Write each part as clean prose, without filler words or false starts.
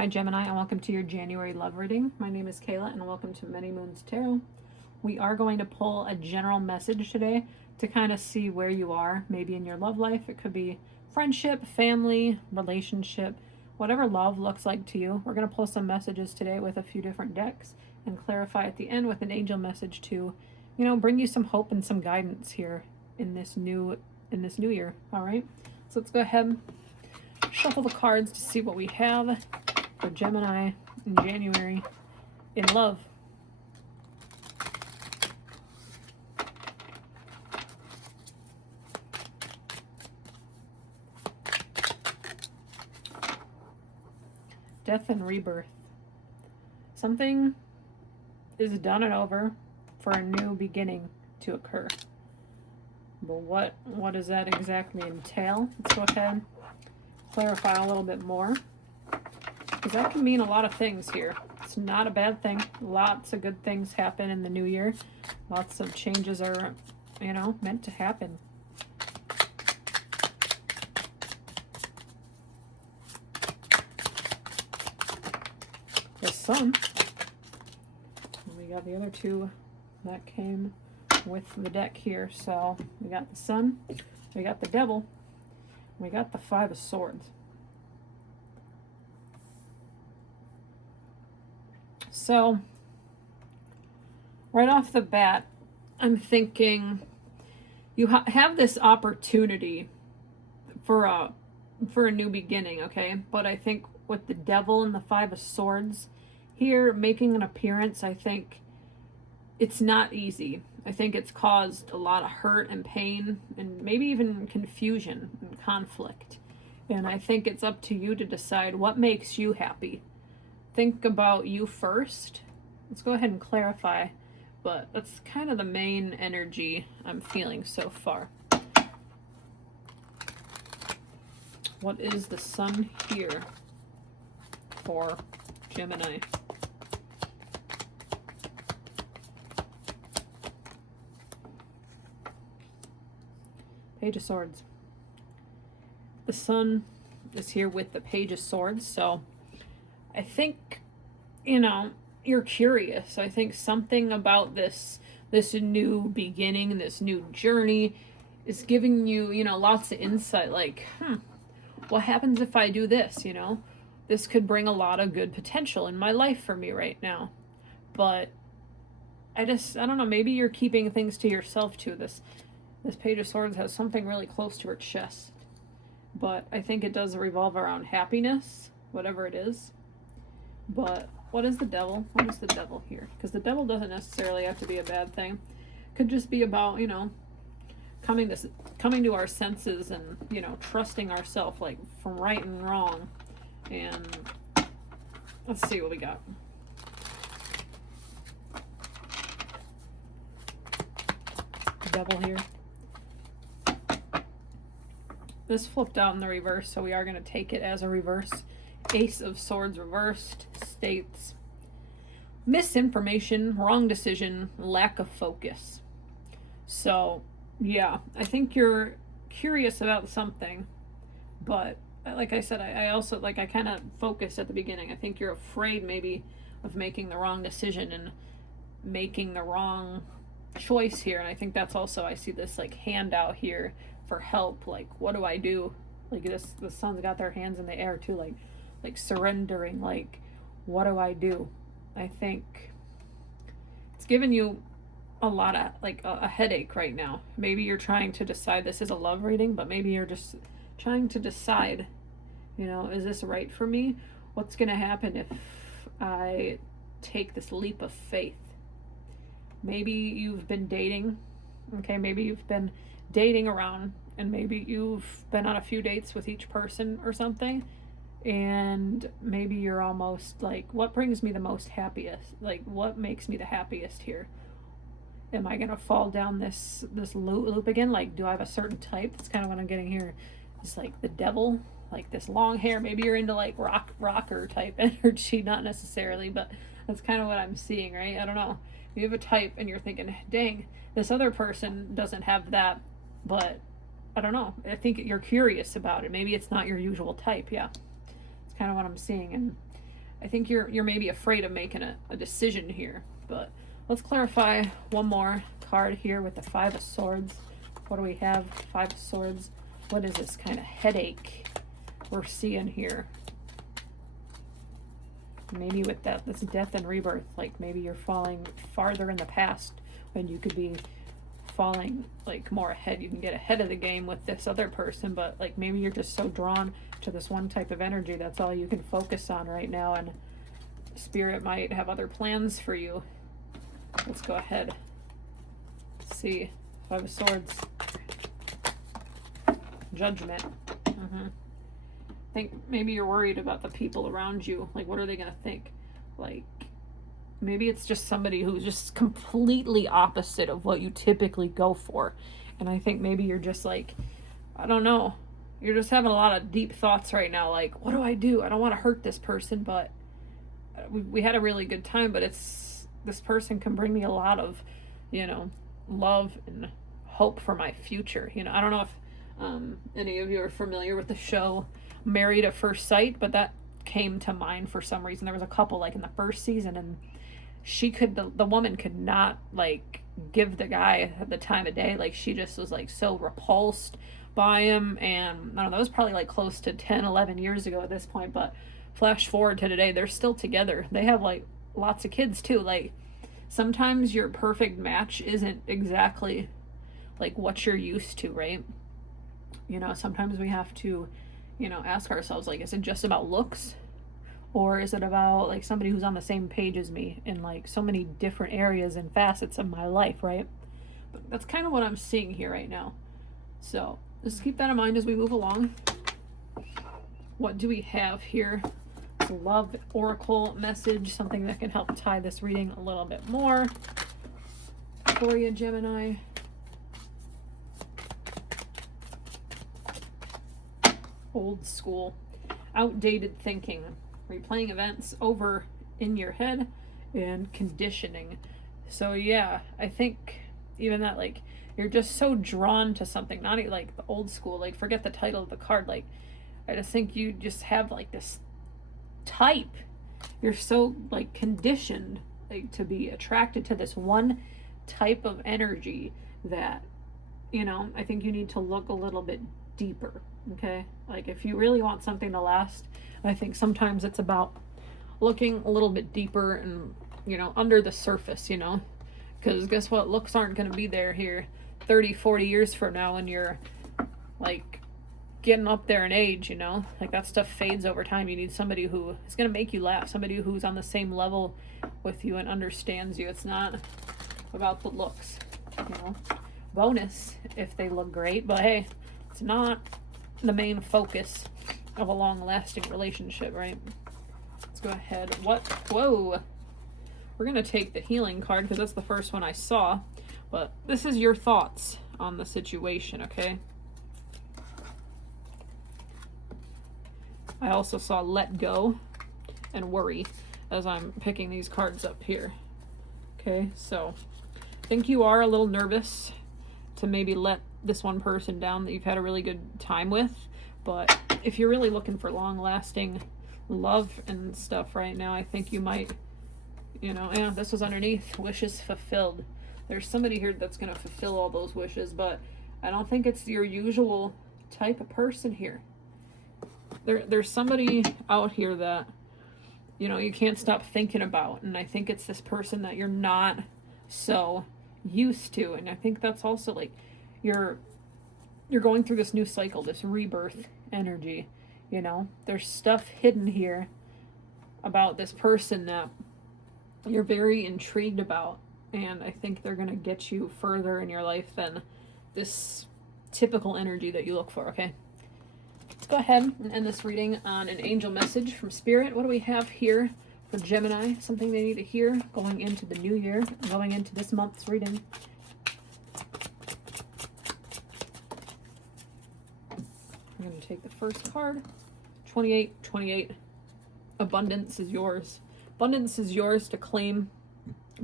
Hi Gemini, and welcome to your January love reading. My name is Kayla, and welcome to Many Moons Tarot. We are going to pull a general message today to kind of see where you are, maybe in your love life. It could be friendship, family, relationship, whatever love looks like to you. We're going to pull some messages today with a few different decks and clarify at the end with an angel message to, bring you some hope and some guidance here in this new year. All right, so let's go ahead and shuffle the cards to see what we have for Gemini in January in love. Death and rebirth. Something is done and over for a new beginning to occur. But what does that exactly entail? Let's go ahead and clarify a little bit more, because that can mean a lot of things here. It's not a bad thing. Lots of good things happen in the new year. Lots of changes are, meant to happen. The Sun. And we got the other two that came with the deck here. So we got the Sun, we got the Devil, we got the Five of Swords. So, right off the bat, I'm thinking you have this opportunity for a new beginning, okay? But I think with the Devil and the Five of Swords here making an appearance, I think it's not easy. I think it's caused a lot of hurt and pain and maybe even confusion and conflict. And I think it's up to you to decide what makes you happy. Think about you first. Let's go ahead and clarify, but that's kind of the main energy I'm feeling so far. What is the Sun here for Gemini? Page of Swords. The Sun is here with the Page of Swords, so I think, you're curious. I think something about this new beginning, this new journey is giving you, lots of insight. Like, what happens if I do this, This could bring a lot of good potential in my life for me right now. But I don't know, maybe you're keeping things to yourself too. This Page of Swords has something really close to her chest. But I think it does revolve around happiness, whatever it is. But what is the Devil? What is the Devil here? Because the Devil doesn't necessarily have to be a bad thing. Could just be about, coming to our senses and, trusting ourselves, like, from right and wrong. And let's see what we got. Devil here. This flipped out in the reverse, so we are going to take it as a reverse. Ace of Swords reversed states misinformation, wrong decision, lack of focus. So, yeah, I think you're curious about something, but like I said, I also, I kind of focused at the beginning. I think you're afraid maybe of making the wrong decision and making the wrong choice here. And I think that's also, I see this handout here for help. Like, what do I do? Like the Sun's got their hands in the air too, like surrendering. Like, what do I do? I think it's giving you a lot of a headache right now. Maybe you're trying to decide. This is a love reading, but maybe you're just trying to decide, is this right for me? What's going to happen if I take this leap of faith? Maybe you've been dating. Okay, maybe you've been dating around, and maybe you've been on a few dates with each person or something, and maybe you're almost like, what brings me the most happiest? Like, what makes me the happiest here? Am I gonna fall down this loop again? Like, do I have a certain type? That's kind of what I'm getting here. It's like the Devil, like this long hair. Maybe you're into rocker type energy, not necessarily, but that's kind of what I'm seeing, right? I don't know. You have a type and you're thinking, dang, this other person doesn't have that, but I don't know. I think you're curious about it. Maybe it's not your usual type. Yeah, it's kind of what I'm seeing. And I think you're maybe afraid of making a decision here. But let's clarify one more card here with the Five of Swords. What do we have? Five of Swords. What is this kind of headache we're seeing here? Maybe with this death and rebirth, like maybe you're falling farther in the past when you could be falling like more ahead. You can get ahead of the game with this other person, but like maybe you're just so drawn to this one type of energy that's all you can focus on right now, and Spirit might have other plans for you. Let's go ahead. Let's see. Five of Swords. Judgment. I think maybe you're worried about the people around you. Like, what are they going to think? Like, maybe it's just somebody who's just completely opposite of what you typically go for. And I think maybe you're just like, I don't know. You're just having a lot of deep thoughts right now. Like, what do? I don't want to hurt this person, but we had a really good time. But this person can bring me a lot of, love and hope for my future. I don't know if any of you are familiar with the show Married at First Sight, but that came to mind for some reason. There was a couple like in the first season, and the woman could not like give the guy the time of day. Like, she just was like so repulsed by him. And I don't know, it was probably like close to 10-11 years ago at this point, but flash forward to today, they're still together. They have like lots of kids too. Like, sometimes your perfect match isn't exactly like what you're used to, right? Sometimes we have to ask ourselves, like, is it just about looks, or is it about like somebody who's on the same page as me in like so many different areas and facets of my life, right? But that's kind of what I'm seeing here right now. So just keep that in mind as we move along. What do we have here? It's a love oracle message, something that can help tie this reading a little bit more for you, Gemini. Old school, outdated thinking, replaying events over in your head, and conditioning. So yeah, I think even that, like, you're just so drawn to something, not like the old school, like forget the title of the card, like I just think you just have like this type, you're so like conditioned like to be attracted to this one type of energy that I think you need to look a little bit deeper. Okay, like if you really want something to last, I think sometimes it's about looking a little bit deeper and under the surface, because guess what, looks aren't going to be there here 30-40 years from now when you're like getting up there in age, like that stuff fades over time. You need somebody who is going to make you laugh, somebody who's on the same level with you and understands you. It's not about the looks, bonus if they look great, but hey, it's not the main focus of a long-lasting relationship, right? Let's go ahead. Whoa. We're going to take the healing card because that's the first one I saw, but this is your thoughts on the situation, okay? I also saw let go and worry as I'm picking these cards up here. Okay, so I think you are a little nervous to maybe let this one person down that you've had a really good time with, but if you're really looking for long-lasting love and stuff right now, I think you might, this was underneath wishes fulfilled. There's somebody here that's going to fulfill all those wishes, but I don't think it's your usual type of person here. There's somebody out here that you can't stop thinking about, and I think it's this person that you're not so used to. And I think that's also like you're going through this new cycle, this rebirth energy. There's stuff hidden here about this person that you're very intrigued about, and I think they're gonna get you further in your life than this typical energy that you look for. Okay, let's go ahead and end this reading on an angel message from Spirit. What do we have here for Gemini? Something they need to hear going into the new year, going into this month's reading. I'm going to take the first card. 28. Abundance is yours. Abundance is yours to claim.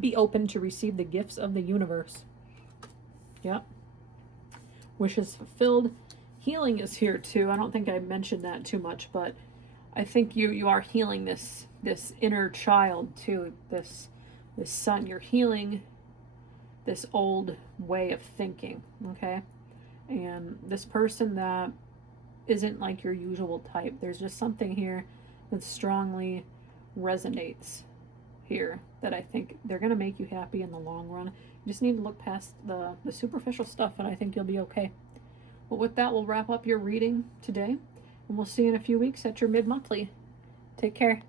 Be open to receive the gifts of the universe. Yeah. Wishes fulfilled. Healing is here too. I don't think I mentioned that too much, but I think you are healing this inner child too. This son, you're healing this old way of thinking, okay? And this person that isn't like your usual type. There's just something here that strongly resonates here that I think they're going to make you happy in the long run. You just need to look past the superficial stuff, and I think you'll be okay. Well, with that, we'll wrap up your reading today, and we'll see you in a few weeks at your mid-monthly. Take care.